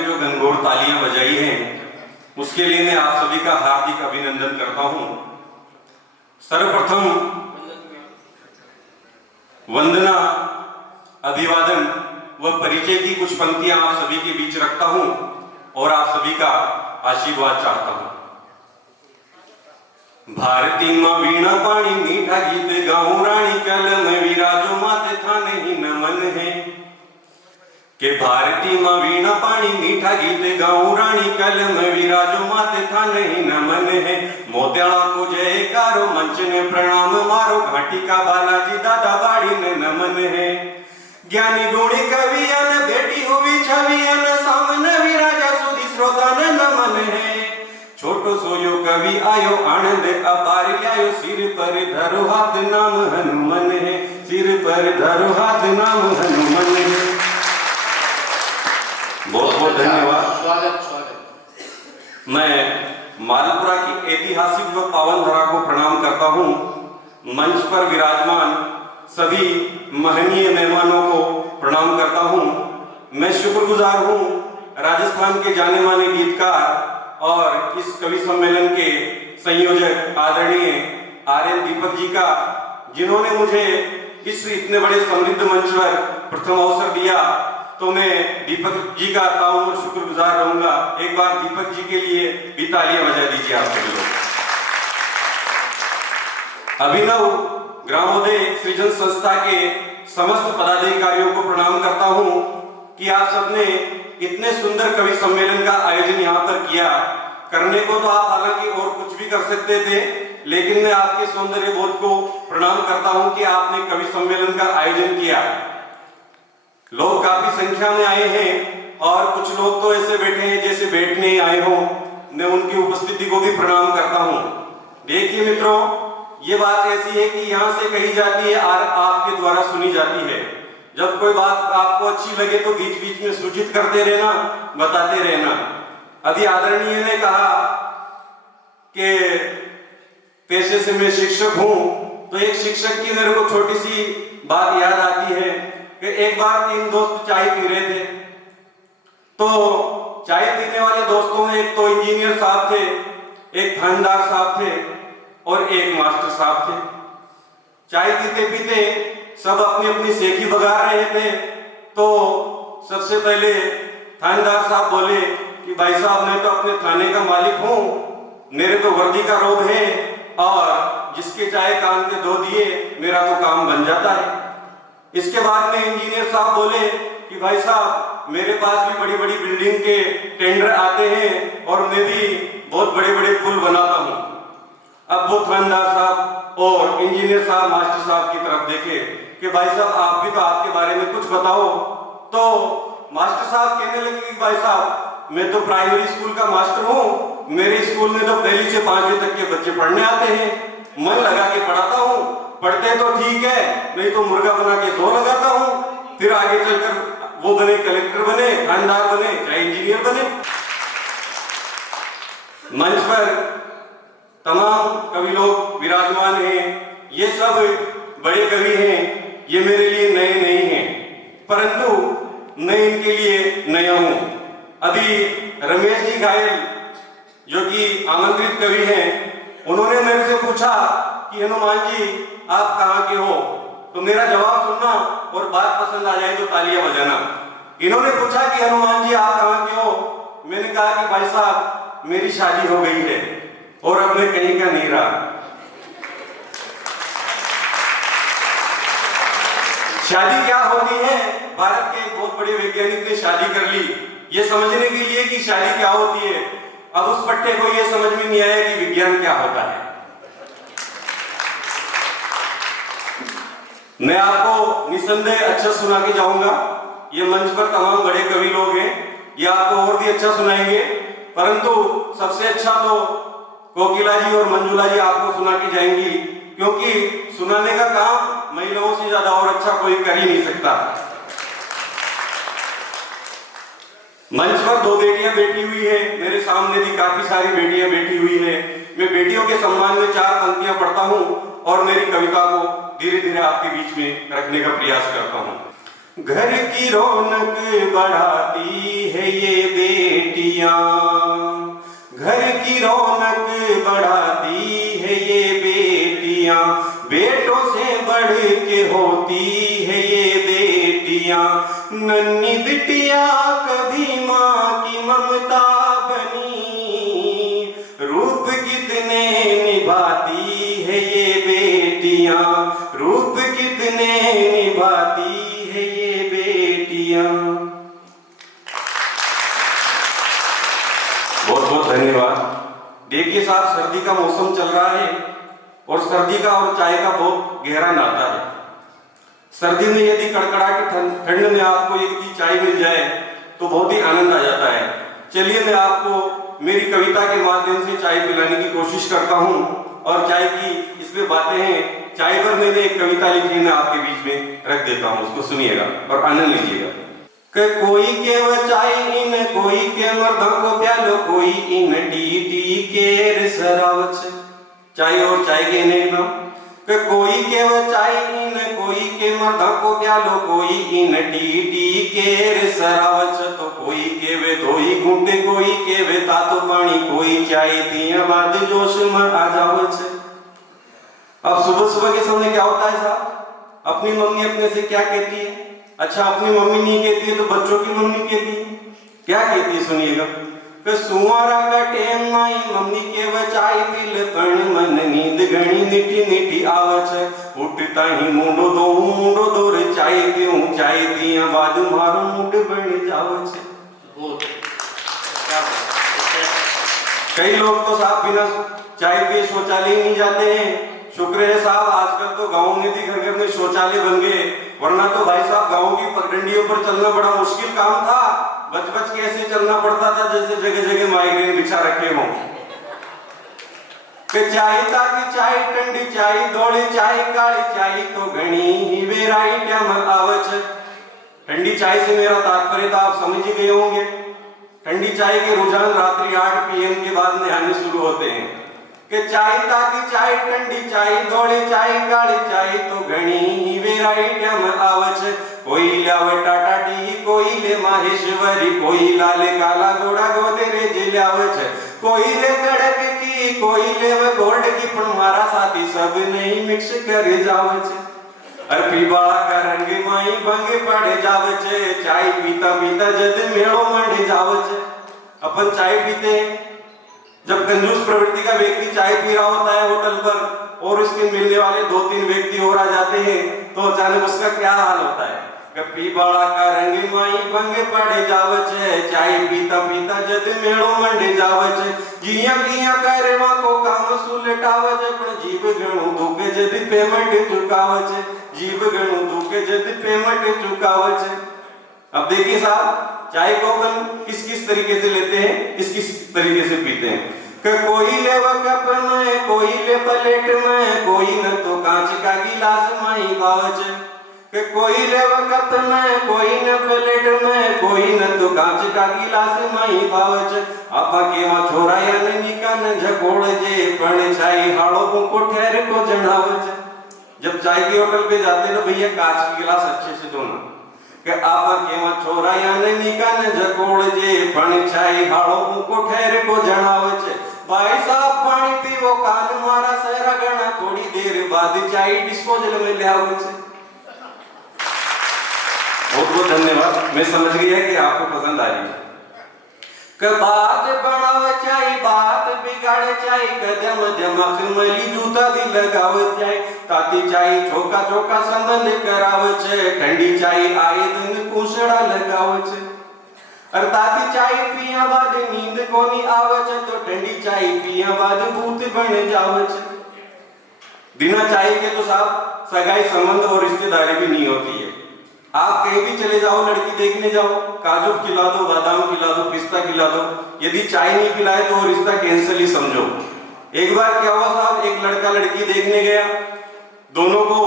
ने जो घनघोर तालियां बजाई हैं उसके लिए मैं आप सभी का हार्दिक अभिनंदन करता हूं। सर्वप्रथम वंदना, अभिवादन व परिचय की कुछ पंक्तियां आप सभी के बीच रखता हूं और आप सभी का आशीर्वाद चाहता हूं। भारती माँ वीणा पाणी मीठा गीत गाऊं रानी कलम विराजो माते थाने ही नमन है के भारती माँ वीणा पाणी मीठा गीत गाऊं रानी कलम विराजो माते थाने ही नमन है। मोत्याला को जयकारो मंच ने प्रणाम मारो घाटी का बालाजी दादा बाड़ी ने नमन है। ज्ञानी गुणी कवियन बेटी हुई छवियन सामने विराजा सुधी श्रोता ने नमन है। छोटो सोयो कवि आयो आनंद अपार ल्यायो सिर पर धरो हाथ नाम हनुमन है, सिर पर धरो हाथ नाम हनुमन है। बहुत बहुत धन्यवाद। मैं मालपुरा की ऐतिहासिक व पावन धरा को प्रणाम करता हूं। मंच पर विराजमान सभी महनीय मेहमानों को प्रणाम करता हूं। मैं शुक्रगुजार हूं राजस्थान के जाने माने गीतकार और इस कवि सम्मेलन के संयोजक आदरणीय आर्यन दीपक जी का, जिन्होंने मुझे इस इतने बड़े समृद्ध मंच पर प्रथम अवसर दिया। तो मैं दीपक जी का ताऊं और शुक्रगुजार रहूंगा। एक बार दीपक जी के लिए भी तालियां बजा दीजिए आप सभी लोग। अभिनव ग्रामोदय सृजन संस्था के समस्त पदाधिकारियों को प्रणाम करता हूं कि आप सबने इतने सुंदर कवि सम्मेलन का आयोजन यहाँ पर किया। करने को तो आप हालांकि और कुछ भी कर सकते थे, लेकिन मैं आपके सौंदर्य बोध को प्रणाम करता हूं कि आपने कवि सम्मेलन का आयोजन किया। लोग काफी संख्या में आए हैं और कुछ लोग तो ऐसे बैठे हैं जैसे बैठने आए हो। मैं उनकी उपस्थिति को भी प्रणाम करता हूं। देखिए मित्रों, ये बात ऐसी है कि यहाँ से कही जाती है और आपके द्वारा सुनी जाती है। जब कोई बात आपको अच्छी लगे तो बीच बीच में सूचित करते रहना, बताते रहना। अभी आदरणीय ने कहा कि पेशे से मैं शिक्षक हूं, तो एक शिक्षक की मेरे को छोटी सी बात याद आती है कि एक बार 3 दोस्त चाय पी रहे थे। तो चाय पीने वाले दोस्तों में एक तो इंजीनियर साहब थे, एक थानेदार साहब थे और एक मास्टर साहब थे। चाय पीते पीते सब अपनी अपनी सेखी बगार रहे थे। तो सबसे पहले थानेदार साहब बोले कि भाई साहब, मैं तो अपने थाने का मालिक हूं, मेरे तो वर्दी का रोब है और जिसके चाय कान पे 2 दिए मेरा तो काम बन जाता है। इसके बाद में इंजीनियर साहब बोले कि भाई साहब, मेरे पास भी बड़ी बड़ी बिल्डिंग के टेंडर आते हैं और मैं भी बहुत बड़े बड़े पुल बनाता हूं। अब वो थानेदार साहब और इंजीनियर साहब मास्टर साहब की तरफ देखे कि भाई साहब, आप भी तो आपके बारे में कुछ बताओ। तो मास्टर साहब कहने लगे कि भाई साहब, मैं तो प्राइमरी स्कूल का मास्टर हूँ, मेरे स्कूल में तो 1 से 5वीं तक के बच्चे पढ़ने आते हैं, मन लगा के पढ़ाता हूँ। पढ़ते तो ठीक है, नहीं तो मुर्गा बना के 2 लगाता हूँ। फिर आगे चलकर वो बने, कलेक्टर बने, थानेदार बने, चाहे इंजीनियर बने। मंच पर तमाम कवि लोग विराजमान हैं। ये सब बड़े कवि हैं, ये मेरे लिए नए नहीं हैं, परंतु मैं इनके लिए नया हूं। अभी रमेश जी घायल, जो कि आमंत्रित कवि हैं, उन्होंने मेरे से पूछा कि हनुमान जी, आप कहाँ के हो? तो मेरा जवाब सुनना और बात पसंद आ जाए तो तालियां बजाना। इन्होंने पूछा कि हनुमान जी, आप कहाँ के हो? मैंने कहा कि भाई साहब, मेरी शादी हो गई है और अब मैं कहीं का नहीं रहा। शादी क्या होती है? भारत के एक बहुत बड़े वैज्ञानिक ने शादी कर ली, ये समझने के लिए कि शादी क्या होती है। अब उस पट्टे को ये समझ में नहीं आया कि विज्ञान क्या होता है। मैं आपको निसंदेह अच्छा सुना के जाऊंगा। ये मंच पर तमाम बड़े कवि लोग हैं, ये आपको और भी अच्छा सुनाएंगे, परंतु सबसे अच्छा तो कोकिला जी और मंजुला जी आपको सुना के जाएंगी, क्योंकि सुनाने का काम महिलाओं से ज्यादा और अच्छा कोई कर ही नहीं सकता। मंच पर 2 बेटियां बैठी हुई है, मेरे सामने भी काफी सारी बेटियां बैठी हुई है। मैं बेटियों के सम्मान में 4 पंक्तियां पढ़ता हूं और मेरी कविता को धीरे धीरे आपके बीच में रखने का प्रयास करता हूं। घर की रौनक बढ़ाती है ये बेटियां, घर की रौनक बढ़ाती है ये बेटियां, बेटों से बढ़ के होती है ये बेटियां। नन्ही बिटिया कभी माँ की ममता बनी, रूप कितने निभाती है ये बेटियां, रूप कितने निभाती है ये बेटियां। बहुत बहुत धन्यवाद। देखिए साहब, सर्दी का मौसम चल रहा है और सर्दी का और चाय का बहुत गहरा नाता है। सर्दी में यदि कड़कड़ा के ठंड में आपको एक चाय मिल जाए तो बहुत ही आनंद आ जाता है। चलिए मैं आपको मेरी कविता के माध्यम से चाय पिलाने की कोशिश करता हूँ और चाय की इसमें बातें हैं। चाय पर मैंने एक कविता लिखी, मैं आपके बीच में रख देता हूँ, उसको सुनिएगा और आनंद लीजिएगा। कि कोई के वो चाय इन, कोई के मर्दा को प्यालो, कोई इन टी के सरावच। चाय और चाय के एकदम कि कोई के वो चाय इन, कोई के मर्दा को प्यालो, कोई इन टी के सरावच। तो कोई के वे धोई घूंटे, कोई के वे तातो पानी, कोई चाय पिया बाद जोश में आ जावच। अब सुबह सुबह के समय क्या होता है साहब, अपनी मम्मी अपने से क्या कहती है? अच्छा, अपनी मम्मी नहीं कहती है तो बच्चों की मम्मी कहती है। क्या कहती है सुनिएगा। कि सुवारा का टेम माई मम्मी के बचाई दिल पण मन नींद घनी नीठी नीठी आवच। उठता ही मुंडो दो रे चाय पीऊं, चाय पिया बाद मारो मुंड बन जावच। कई लोग तो साहब बिना चाय पिए शौचालय नहीं जाते हैं। शुक्र है साहब, आजकल तो गाँव में भी घर घर में शौचालय बन गए, वरना तो भाई साहब गाँव की पगडंडियों पर चलना बड़ा मुश्किल काम था। बच बच के ऐसे चलना पड़ता था जैसे जगह जगह माइग्रेन बिछा रखे हों। कि चाय ताकी चाय, ठंडी चाय, दौड़ी चाय, काली चाय तो घनी ही वेराइटी में आवच। ठंडी चाय से मेरा तात्पर्य तो आप समझ ही गए होंगे। ठंडी चाय के रुझान रात्रि 8 PM के बाद नहाने शुरू होते हैं। कि चाय ताकी चाय, ठंडी चाय, दौड़ी चाय, काली चाय तो घनी ही वेराइटी में आवच। कोई लावे टाटा टी, कोई ले माहेश्वरी, कोई लाले काला घोड़ा गोदरेज लावच। कोई ले कड़क की, कोई ले गोल्ड की, पण मारा साथी सब नहीं मिक्स करे जावच। अरे पीबाड़ा का रंग माई भंग पड़े जावच। चाय पीता पीता जद मेड़ो मंडे जावच। अपन चाय पीते हैं, जब कंजूस प्रवृत्ति का व्यक्ति चाय पी रहा होता है होटल पर और उसके मिलने वाले 2-3 व्यक्ति और आ जाते हैं तो अचानक उसका क्या हाल होता है। पीबाड़ा का रंग माई भंग पड़े जावच। चाय पीता पीता जद मेड़ो मंडे जावच। जिया किया करवा को काम सुलटावच, पण जीव गणु दुख जद पेमेंट चुकावच। जीव गणु दुख जद पेमेंट चुकावच। अब देखिए साहब, चाय को अपन किस किस तरीके से लेते हैं, किस किस तरीके से पीते हैं। कि कोई ले कप में, कोई ले प्लेट में, कोई न तो कांच का गिलास माई भावच। कि कोई ले कप में, कोई न प्लेट में, कोई न तो कांच का गिलास माई भावच। आपा केवा छोरा या निका न झकोड़ जे, पण चाय हाड़ो को ठहर को जनावच। जब चाय की होटल पे जाते हैं तो भैया कांच की गिलास अच्छे से धोना। कि आपा केवा छोरा या निका न झकोड़ जे, पण चाय हाड़ो को ठहर को जनावच। भाई साहब पानी पीवो, कान मारा सहरा गणा, थोड़ी देर बाद चाय डिस्पोजल में ले आवच। बहुत बहुत धन्यवाद। मैं समझ गया कि आपको पसंद आ रही है। बात बनावे चाय, बात बिगाड़े चाय, कदम दमक मली जूता भी लगावे चाय। ताती चाय छोका छोका संबंध करावे छे, ठंडी चाय आए दिन कुसड़ा लगावे छे। और ताती चाय पिया बाद नींद कोनी आवे छे, तो ठंडी चाय पिया बाद भूत बन जावे छे। बिना चाय के तो साहब सगाई संबंध और रिश्तेदारी भी नहीं होती है। आप कहीं भी चले जाओ, लड़की देखने जाओ, काजू खिला दो, बादाम खिला दो, पिस्ता खिला दो, यदि चाय नहीं पिलाए तो रिश्ता कैंसिल ही समझो। एक बार क्या हुआ साहब, एक लड़का लड़की देखने गया, दोनों को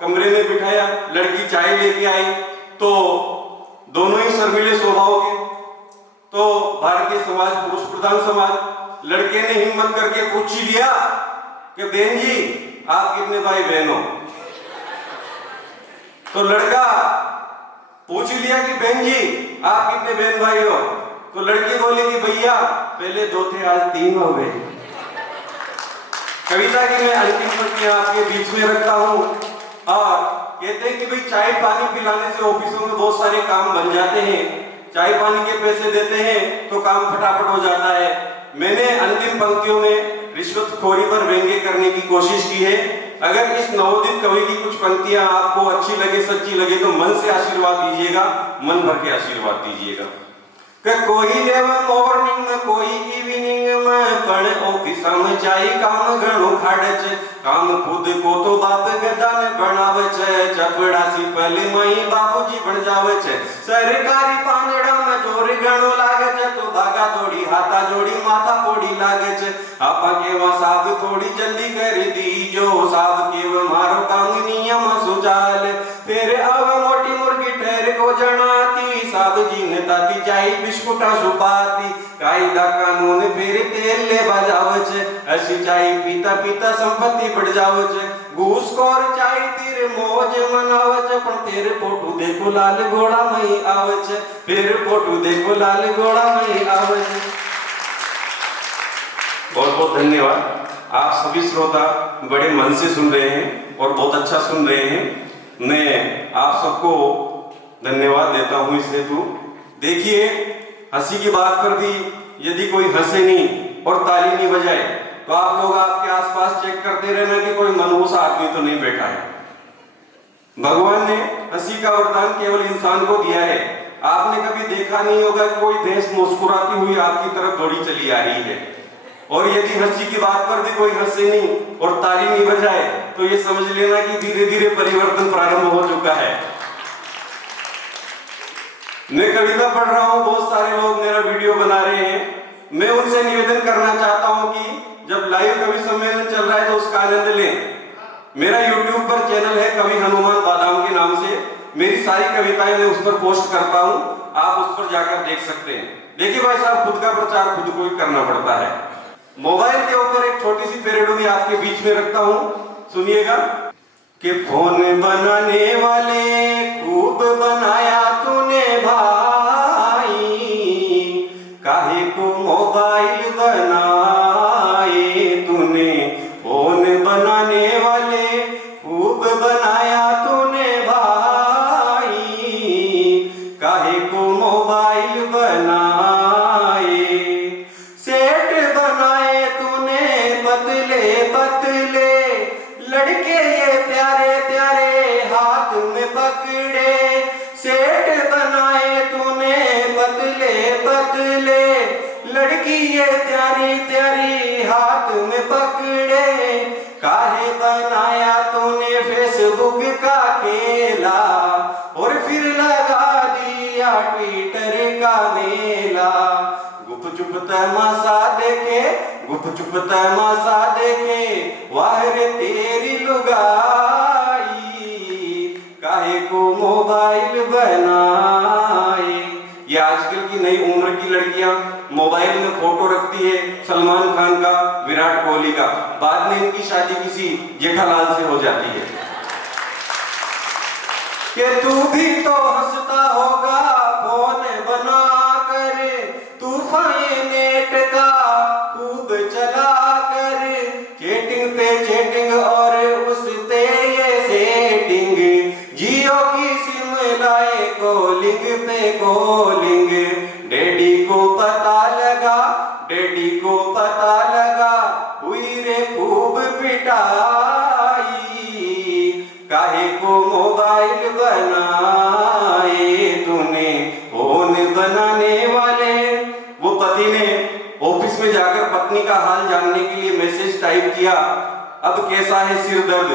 कमरे में बिठाया, लड़की चाय लेके आई तो दोनों ही शर्मीले स्वभाव के। तो भारतीय समाज पुरुष प्रधान समाज, लड़के ने हिम्मत करके पूछ ही लिया कि बहन जी आप कितने भाई बहन हो। तो लड़का पूछ लिया कि बहन जी आप कितने बहन भाई हो। तो लड़की बोली कि भैया पहले 2 थे आज 3 हो गए। कविता की मैं अंतिम पंक्तियां आपके बीच में रखता हूं और कहते हैं कि भाई चाय पानी पिलाने से ऑफिसों में बहुत सारे काम बन जाते हैं, चाय पानी के पैसे देते हैं तो काम फटाफट हो जाता है। मैंने अंतिम पंक्तियों में रिश्वतखोरी पर व्यंग्य करने की कोशिश की है। अगर इस नवोदित कवि की कुछ पंक्तियां आपको अच्छी लगे, सच्ची लगे तो मन से आशीर्वाद दीजिएगा, मन भर के आशीर्वाद दीजिएगा। कि कोई लेव मॉर्निंग में कोई इवनिंग में पण ऑफिस में जाई काम घणो खाड़े छे, काम खुद को तो बाप गदा ने बनावे छे, चपड़ासी पहले माई बापूजी बन जावे छे, सरकारी पांगड़ा में जोर घणो लागे छे, तो धागा तोड़ी हाथा जोड़ी माथा पोड़ी लागे छे, आपा केवा साहब थोड़ी जल्दी कर दीजो, साहब केवा मारो काम नियम सुचाल, फिर अब मोटी मुर्गी ठहर को जनाती, साहब जी ने ताती जाई बिस्कुटा सुपाती, कायदा कानून फिर तेल ले बजावे छे, ऐसी चाय पीता पीता संपत्ति बढ़ जावे छे, घूसखोर चाय तीर मौज मनावे छे, पण फिर फोटो देखो लाल घोड़ा मई आवे छे, फिर फोटो देखो लाल घोड़ा मई आवे छे। बहुत बहुत धन्यवाद। आप सभी श्रोता बड़े मन से सुन रहे हैं और बहुत अच्छा सुन रहे हैं। मैं आप सबको धन्यवाद देता हूं इस हेतु। देखिए, हंसी की बात पर भी यदि कोई हंसे नहीं और ताली नहीं बजाए तो आप लोग आपके आसपास चेक करते रहना कि कोई मनहूस आदमी तो नहीं बैठा है। भगवान ने हंसी का वरदान केवल इंसान को दिया है। आपने कभी देखा नहीं होगा कि कोई भैंस मुस्कुराती हुई आपकी तरफ दौड़ी चली आ रही है, और यदि हंसी की बात पर भी कोई हंसे नहीं और ताली नहीं बजाए तो ये समझ लेना कि धीरे धीरे परिवर्तन प्रारंभ हो चुका है। मैं कविता पढ़ रहा हूं, बहुत सारे लोग मेरा वीडियो बना रहे हैं। मैं उनसे निवेदन करना चाहता हूं कि जब लाइव कवि सम्मेलन चल रहा है तो उसका आनंद लें। मेरा YouTube पर चैनल है कवि हनुमान बादाम के नाम से, मेरी सारी कविताएं मैं उस पर पोस्ट करता हूं, आप उस पर जाकर देख सकते हैं। देखिए भाई साहब, खुद का प्रचार खुद को ही करना पड़ता है। मोबाइल के ऊपर एक छोटी सी पेरेडी आपके बीच में रखता हूं, सुनिएगा। कि फोन बनाने वाले खूब बनाया तूने भाई, काहे को मोबाइल बनाए तूने, फोन बनाने वाले खूब बनाया तूने भाई, काहे को मोबाइल बनाए, सेट बनाए तूने पतले पतले लड़के ये प्यारे प्यारे हाथ में पकड़े, सेट बनाए तूने पतले पतले लड़की ये प्यारी प्यारी हाथ में पकड़े, काहे बनाया तूने फेसबुक का खेला और फिर लगा दिया ट्विटर का मेला, गुपचुप तमाशा देखे गुपचुप तमाशा देखे वाह रे तेरी लुगाई, काहे को मोबाइल बनाए। ये आजकल की नई उम्र की लड़कियां मोबाइल में फोटो रखती है सलमान खान का, विराट कोहली का, बाद में इनकी शादी किसी जेठालाल से हो जाती है। कि तू भी तो हंसता होगा फोन बना कर, तूफान नेट का खूब चला कर, चैटिंग पे चैटिंग और उस पे ये सेटिंग, जियो की सिम लाए कॉलिंग पे कॉलिंग, डैडी को पता लगा डैडी को पता लगा, हुई रे खूब पिटाई, काहे को मोबाइल बनाए तूने, फोन बनाने वाले। वो पति ने ऑफिस में जाकर पत्नी का हाल जानने के लिए मैसेज टाइप किया, अब कैसा है सिर दर्द,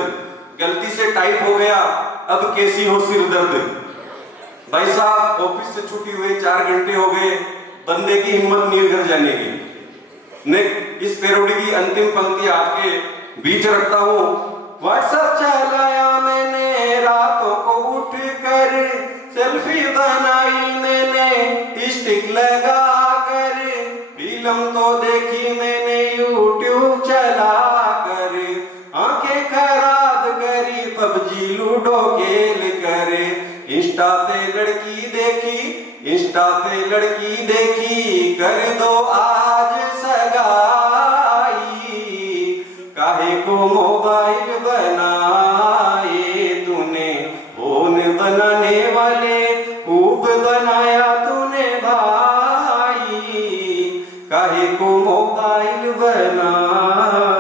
गलती से टाइप हो गया, अब कैसी हो सिर दर्द। भाई साहब, ऑफिस से छुट्टी हुए 4 घंटे हो गए, बंदे की हिम्मत नहीं घर जाने की। मैं इस पेरोडी की अंतिम पंक्ति आपके बीच रखता हूं। व्हाट्सएप चलाया मैंने रातों को उठ कर, सेल्फी बनाई मैंने स्टिक लगा कर, फिल्म तो देखी मैंने यूट्यूब चला कर, आंखें खराब करी पबजी लूडो खेल कर, इंस्टा पे लड़की देखी, इंस्टा पे लड़की देखी, कर दो आज सगाई। काहे को मोबाइल बनाए तूने, फोन बनाने वाले खूब बनाया तूने भाई। काहे को मोबाइल बनाए।